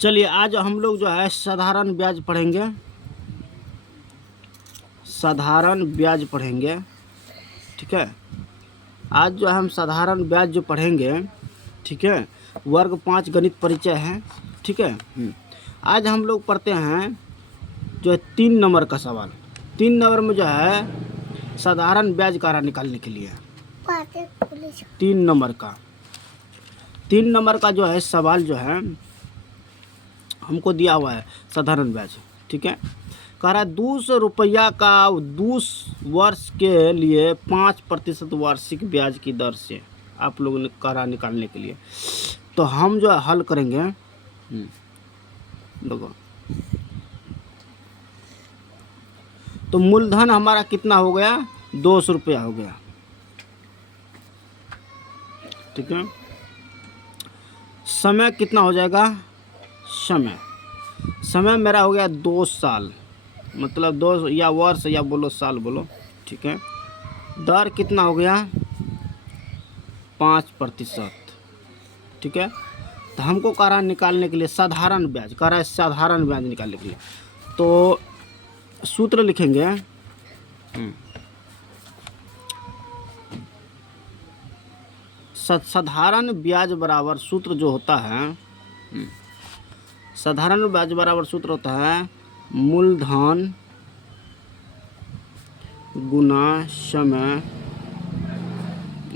चलिए आज हम लोग जो है साधारण ब्याज पढ़ेंगे। साधारण ब्याज पढ़ेंगे, ठीक है। आज जो हम साधारण ब्याज जो पढ़ेंगे, ठीक है, वर्ग 5 गणित परिचय है, ठीक है। आज हम लोग पढ़ते हैं जो है 3 नंबर का सवाल। 3 नंबर में जो है साधारण ब्याज का निकालने के लिए 3 नंबर का जो है सवाल जो है हमको दिया हुआ है साधारण ब्याज, ठीक है। कह रहा है 200 रुपया का 2 वर्ष के लिए 5% वार्षिक ब्याज की दर से आप लोगों ने कह रहा निकालने के लिए। तो हम जो है हल करेंगे। देखो तो मूलधन हमारा कितना हो गया, 200 रुपया हो गया, ठीक है। समय कितना हो जाएगा, समय मेरा हो गया 2 साल, मतलब 2 या वर्ष या बोलो साल बोलो, ठीक है। दर कितना हो गया 5%, ठीक है। तो हमको कह रहा है निकालने के लिए साधारण ब्याज, कह रहा है साधारण ब्याज निकालने के लिए। तो सूत्र लिखेंगे, साधारण ब्याज बराबर सूत्र जो होता है, साधारण ब्याज बराबर सूत्र होता है मूलधन गुना समय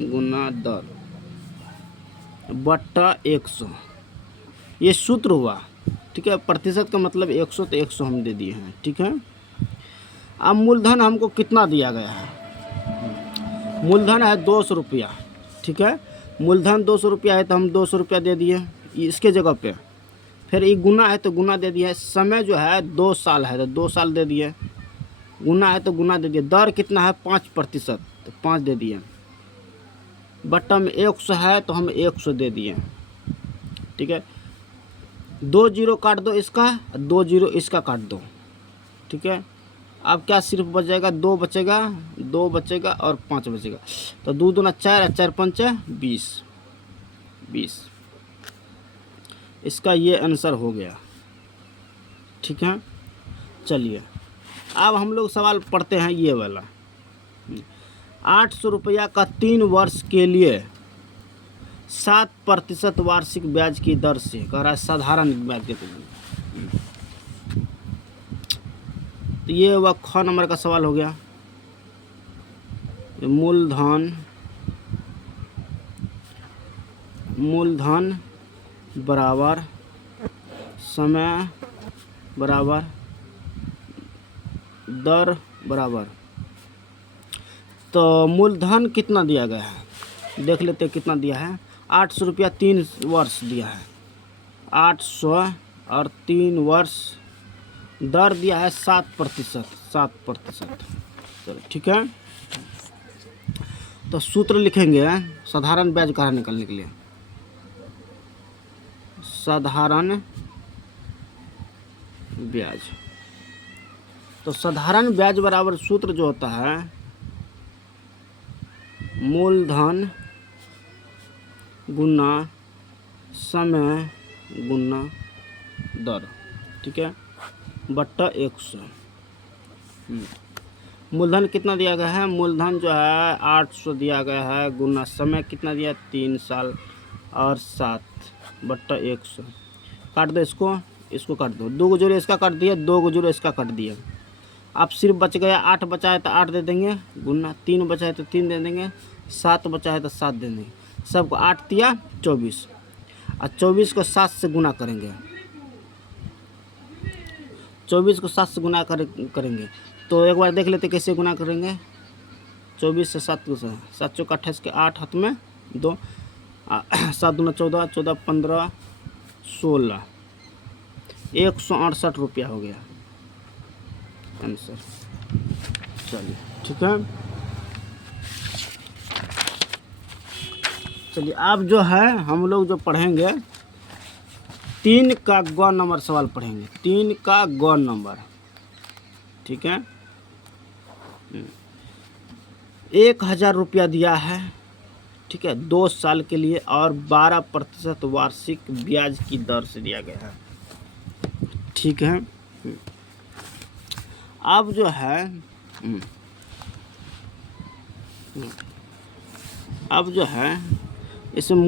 गुना दर बट्टा 100। ये सूत्र हुआ, ठीक है। प्रतिशत का मतलब 100, तो 100 हम दे दिए हैं, ठीक है। अब मूलधन हमको कितना दिया गया है, मूलधन है 200 रुपया, ठीक है। मूलधन 200 रुपया है तो हम 200 रुपया दे दिए इसके जगह पे। फिर ये गुना है तो गुना दे दिया है। समय जो है 2 साल है तो 2 साल दे दिए। गुना है तो गुना दे दिए। दर कितना है 5%, तो 5 दे दिए। बट्टा में 100 है तो हम 100 दे दिए, ठीक है। 2 जीरो काट दो इसका, 2 जीरो इसका काट दो, ठीक है। अब क्या सिर्फ बच जाएगा, 2 बचेगा, 2 बचेगा और 5 बचेगा। तो 2 दूना 4, 4 5 20। इसका ये आंसर हो गया, ठीक है। चलिए अब हम लोग सवाल पढ़ते हैं ये वाला। 800 रुपया का 3 वर्ष के लिए 7% वार्षिक ब्याज की दर से, कह रहा है साधारण ब्याज के। तो ये वह ख नंबर का सवाल हो गया। मूलधन बराबर समय बराबर दर बराबर। तो मूलधन कितना दिया गया है देख लेते कितना दिया है। 800 रुपया 3 वर्ष दिया है, 800 और 3 वर्ष। दर दिया है 7%। चलो ठीक है। तो सूत्र लिखेंगे साधारण ब्याज का निकालने के लिए। साधारण ब्याज, तो साधारण ब्याज बराबर सूत्र जो होता है मूलधन गुना समय गुना दर, ठीक है, बट्टा 100। मूलधन कितना दिया गया है, मूलधन जो है 800 दिया गया है, गुना समय कितना दिया 3 साल और 7 बट्टा 100। काट दो इसको काट दो। 2 गुजरे इसका काट दिया, 2 गुजरे इसका काट दिया। अब सिर्फ बच गया 8 बचा है तो 8 दे देंगे गुना, 3 बचा है तो 3 दे देंगे, 7 बचा है तो 7 दे देंगे। सबको 8 दिया 24, और 24 को 7 से गुना करेंगे। 24 को 7 से गुना करेंगे। तो एक बार देख लेते कैसे गुना करेंगे। 24 से 7 को 7 चौका 28 के 8 हाथ में 2, 7 दूना 14, 14 15 16, 168 रुपया हो गया आंसर। चलिए ठीक है। चलिए अब जो है हम लोग जो पढ़ेंगे 3 का ग नंबर सवाल पढ़ेंगे। 3 का ग नंबर, ठीक है। 1000 रुपया दिया है, ठीक है, 2 साल के लिए और 12% वार्षिक ब्याज की दर से दिया गया है। ठीक है। अब जो है अब जो है इसमें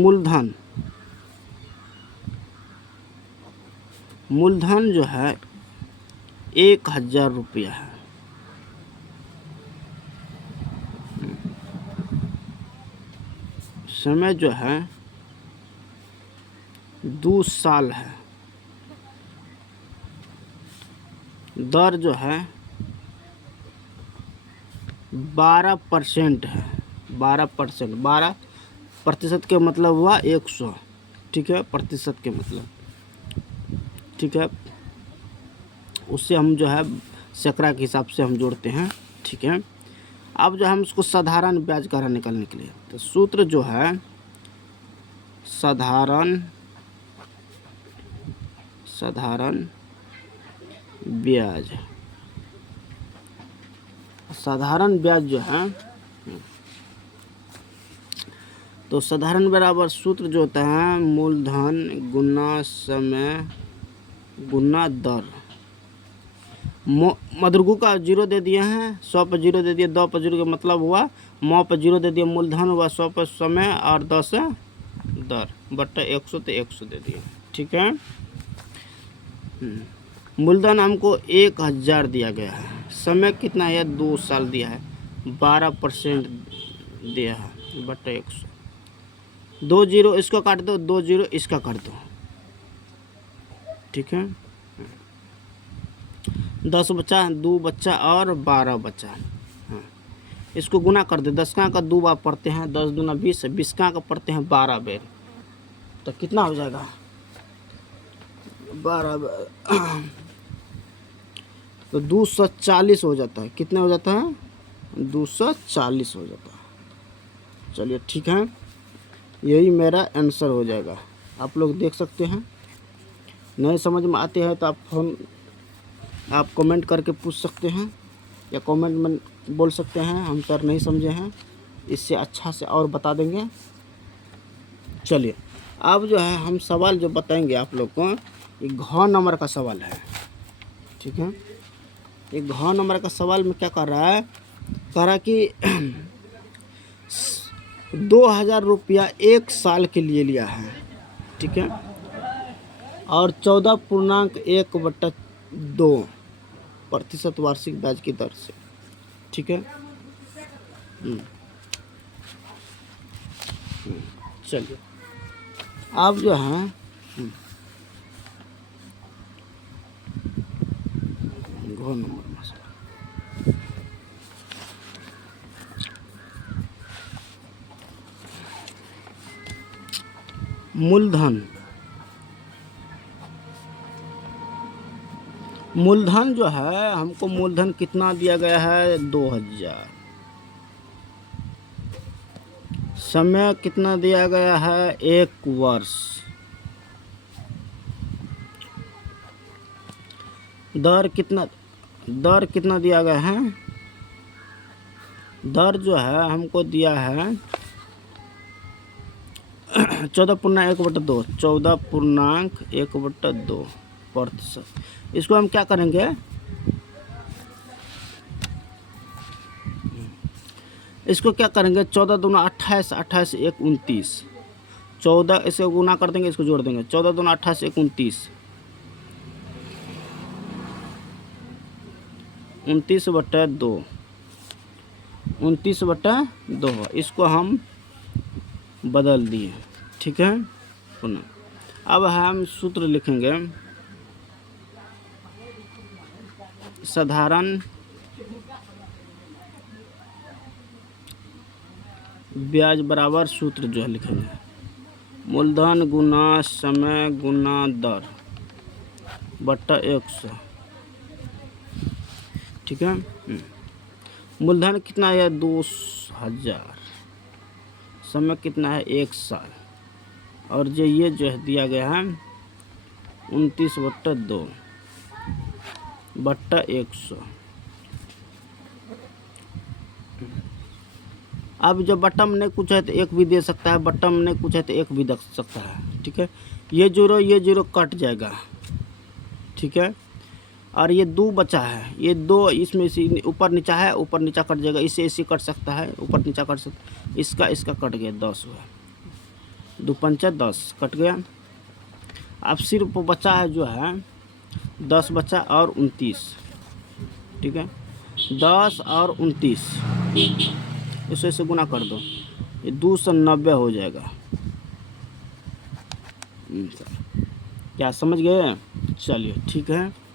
मूलधन जो है 1000 रुपया है। समय जो है 2 साल है। दर जो है 12% है। 12%, 12% के मतलब हुआ 100। ठीक है, प्रतिशत के मतलब, ठीक है, उससे हम जो है सैकड़ा के हिसाब से हम जोड़ते हैं। ठीक है, अब जो हम उसको साधारण ब्याज का निकालने के लिए, तो सूत्र जो है साधारण ब्याज, साधारण ब्याज जो है, तो साधारण बराबर सूत्र जो होता है मूलधन गुना समय गुना दर। मदरगू का 0 दे दिए हैं, 100 पर 0 दे दिए, 2 पर 0 का मतलब हुआ, 9 पर 0 दे दिए मूलधन हुआ, 100 पर समय और 10 दर, बट्टा 100 तो 100 दे दिए। ठीक है, मूलधन हमको 1000 दिया गया है, समय कितना है 2 साल दिया है, 12% दिया है, बट्टा 100। 2 0 इसको काट दो, 2 0 इसका काट दो। ठीक है, 10 बचा, 2 बच्चा और 12 बचा। हाँ, इसको गुना कर दे, 10 का 2 बार पढ़ते हैं, 10 दूना 20, 20 का पढ़ते हैं 12 बेर, तो कितना हो जाएगा 12 तो 240 हो जाता है। कितना हो जाता है 240 हो जाता है। चलिए ठीक है, यही मेरा आंसर हो जाएगा। आप लोग देख सकते हैं, नहीं समझ में आते हैं तो आप कमेंट करके पूछ सकते हैं, या कमेंट में बोल सकते हैं हम सर नहीं समझे हैं, इससे अच्छा से और बता देंगे। चलिए अब जो है हम सवाल जो बताएंगे आप लोग को, ये घ नंबर का सवाल है। ठीक है, ये घ नंबर का सवाल में क्या कर रहा है, कह रहा कि 2000 रुपया 1 साल के लिए लिया है। ठीक है, और 14.1/2% वार्षिक ब्याज की दर से। ठीक है, चलिए अब जो है घ नंबर मूलधन जो है हमको मूलधन कितना दिया गया है 2000। समय कितना दिया गया है 1 वर्ष। दर कितना दिया गया है, दर जो है हमको दिया है 14.1/2, 14.1/2%। इसको हम क्या करेंगे, इसको क्या करेंगे 14 दूना 28, 28 1 29, 14 इसे गुना कर देंगे, इसको जोड़ देंगे, 14 दूना 28 1 29, 29/2, 29/2, इसको हम बदल दिए। ठीक है, पुनः अब हम सूत्र लिखेंगे साधारण ब्याज बराबर सूत्र जो है लिखेंगे मूलधन गुना समय गुना दर बट्टा 100। ठीक है, मूलधन कितना है 2000, समय कितना है 1 साल, और ये जो है दिया गया है 29/2 बट्टा 100। अब जब बट्टा में नहीं कुछ है तो 1 भी दे सकता है, बट्टा में नहीं कुछ है तो 1 भी दे सकता है। ठीक है, ये 0 कट जाएगा। ठीक है, और ये 2 बचा है, ये 2 इसमें से ऊपर नीचा है, ऊपर नीचा कट जाएगा, इससे ऐसे कट सकता है, ऊपर नीचा कट सकता, इसका कट गया 10 हुआ, 2 पंचा 10 कट गया। अब सिर्फ बचा है जो है 10 बचा और 29, ठीक है, 10 और 29 इसे से गुना कर दो, ये 290 हो जाएगा। क्या समझ गए? चलिए ठीक है।